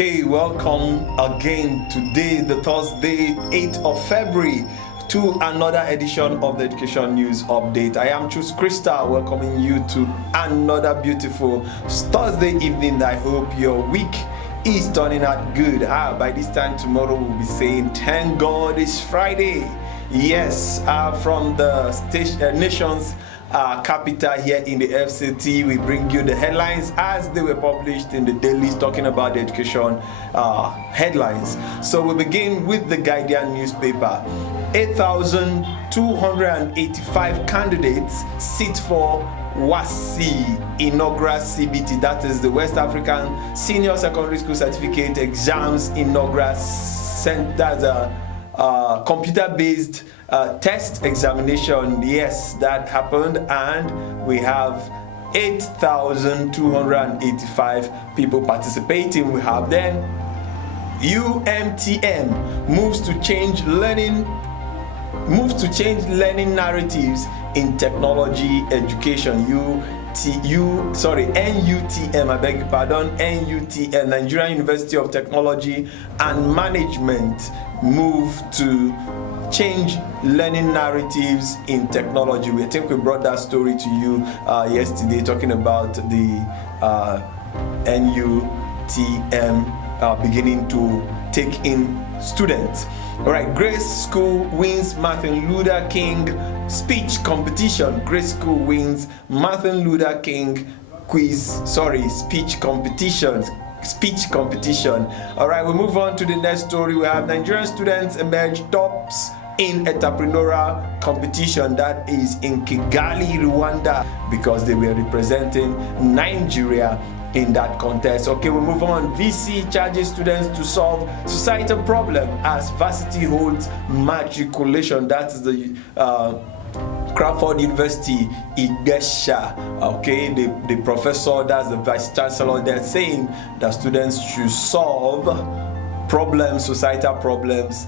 Okay, welcome again today, the Thursday, 8th of February, to another edition of the Education News Update. I am Chus Krista, welcoming you to another beautiful Thursday evening. I hope your week is turning out good. By this time tomorrow we'll be saying, thank God it's Friday. Yes, from the nation's capital here in the FCT, we bring you the headlines as they were published in the dailies talking about the education headlines. So we begin with the Guardian newspaper. 8,285 candidates sit for WASSCE inaugural CBT, that is the West African Senior Secondary School Certificate Exams inaugural center, computer-based test examination. Yes, that happened, and we have 8,285 people participating. We have then UMTM moves to change learning narratives in technology education. NUTM, I beg your pardon, NUTM, Nigerian University of Technology and Management, move to change learning narratives in technology. I think we brought that story to you yesterday, talking about the NUTM beginning to take in students. All right, Grace School wins Martin Luther King speech competition. Grace School wins Martin Luther King speech competition. All right, we move on to the next story. We have Nigerian students emerge tops in entrepreneurial competition, that is in Kigali, Rwanda, because they were representing Nigeria in that contest. Okay, we move on. VC charges students to solve societal problem as varsity holds matriculation. That is the Crawford University, Igesha. Okay, the professor, that's the vice chancellor, they're saying that students should solve societal problems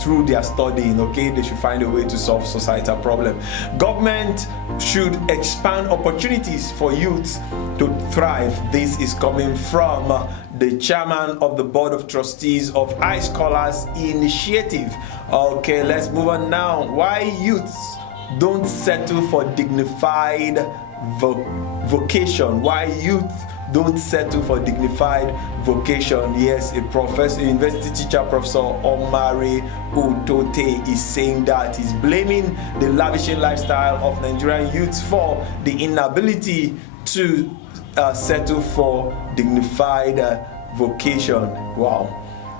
through their studying. Okay, they should find a way to solve societal problems. Government should expand opportunities for youth to thrive. This is coming from the chairman of the board of trustees of High Scholars Initiative. Okay, let's move on now. Why youths don't settle for dignified vocation? Why youth don't settle for dignified vocation? Yes, a professor, university teacher, Professor Omare Otote, is saying that he's blaming the lavishing lifestyle of Nigerian youths for the inability to settle for dignified vocation. Wow,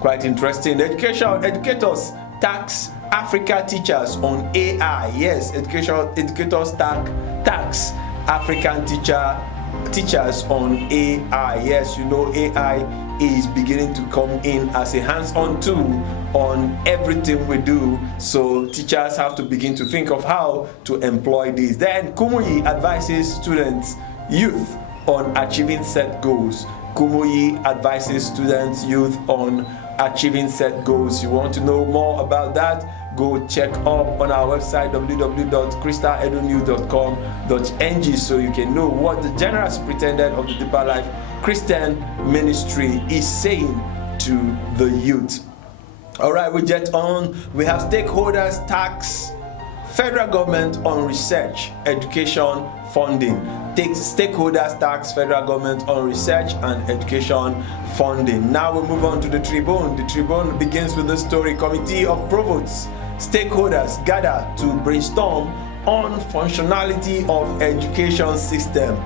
quite interesting. Educators tax Africa teachers on AI. Yes, educators tax African teachers on AI. Yes, you know, AI is beginning to come in as a hands-on tool on everything we do, so teachers have to begin to think of how to employ this. Then Kumuyi advises youth on achieving set goals. Kumuyi advises youth on achieving set goals. You want to know more about that? Go check up on our website www.christaedunews.com.ng so you can know what the General Superintendent of the Deeper Life Christian Ministry is saying to the youth. All right, we get on. We have stakeholders tax federal government on research, education funding. Stakeholders tax federal government on research and education funding. Now we move on to the Tribune. The Tribune begins with the story. Committee of Provosts stakeholders gather to brainstorm on functionality of education system.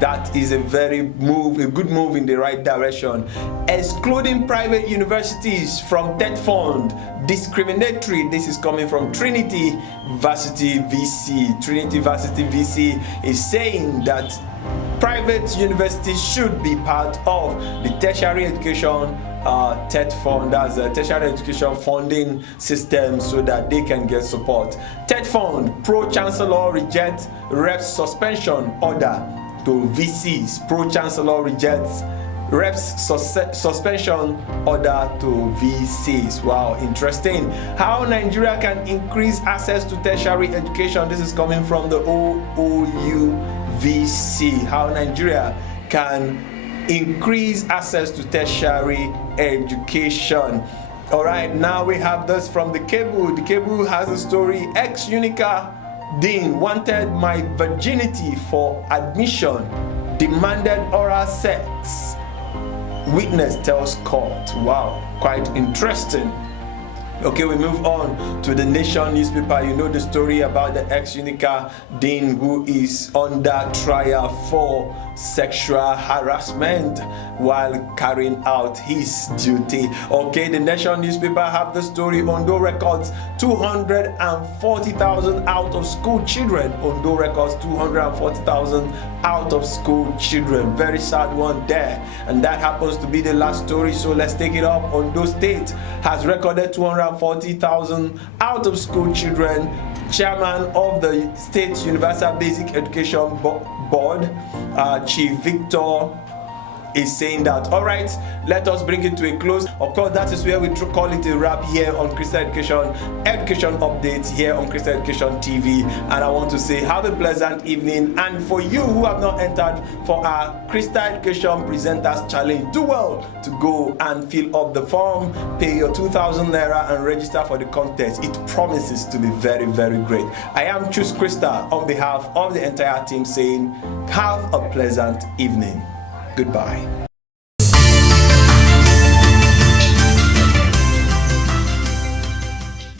That is a good move in the right direction. Excluding private universities from TED Fund, discriminatory. This is coming from Trinity Varsity VC. Trinity Varsity VC is saying that private universities should be part of the tertiary education TED Fund, that's a tertiary education funding system, so that they can get support. TED Fund, Pro-Chancellor rejects reps suspension order to VCs. Pro-Chancellor rejects reps suspension order to VCs. Wow, interesting. How Nigeria can increase access to tertiary education. This is coming from the OOUVC. How Nigeria can increase access to tertiary education. All right, now we have this from the Cable. The Cable has a story. Ex-Unica dean wanted my virginity for admission, demanded oral sex. Witness tells court. Wow, quite interesting. Okay, we move on to the Nation newspaper. You know the story about the ex-Unica dean who is under trial for sexual harassment while carrying out his duty. Okay, the Nation newspaper have the story. Ondo records 240,000 out of school children. Ondo records 240,000 out of school children. Very sad one there. And that happens to be the last story, so let's take it up. Ondo State has recorded 240,000 out of school children. Chairman of the State Universal Basic Education Board, Chief Victor, is saying that. All right, let us bring it to a close. Of course, that is where we call it a wrap here on Christian Education Updates here on Christian Education TV. And I want to say have a pleasant evening. And for you who have not entered for our Christian Education Presenters Challenge, do well to go and fill up the form, pay your 2,000 naira and register for the contest. It promises to be very, very great. I am Chus Krista on behalf of the entire team saying have a pleasant evening. Goodbye.